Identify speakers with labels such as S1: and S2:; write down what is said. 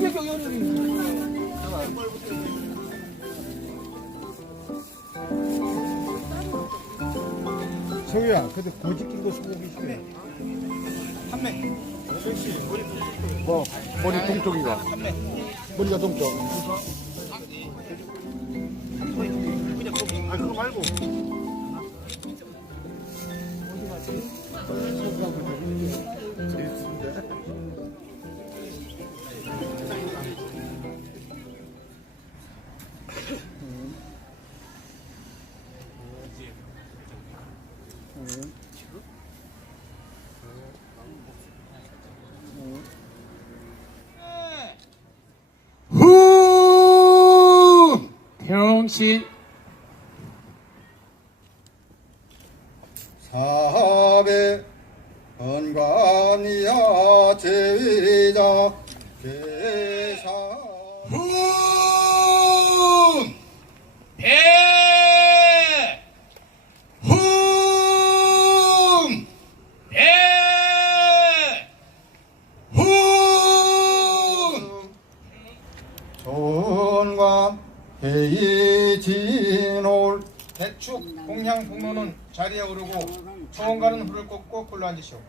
S1: 여기 여기 여기 여기 여기.
S2: 성우야, 근데 고지 끼고 소고기 시네.
S1: 판매.
S2: 뭐 머리 동쪽이가. 머리가 동쪽. 아 그거 말고. 후!
S1: 병신.
S2: 사배 건관이야 제위자 계사 후!
S1: 배.
S2: 후!
S1: 배.
S2: 후! 존관 회의진올
S1: 대축 공향 북로는 자리에 오르고 초원가는 불을 꽂고 불러 앉으시오.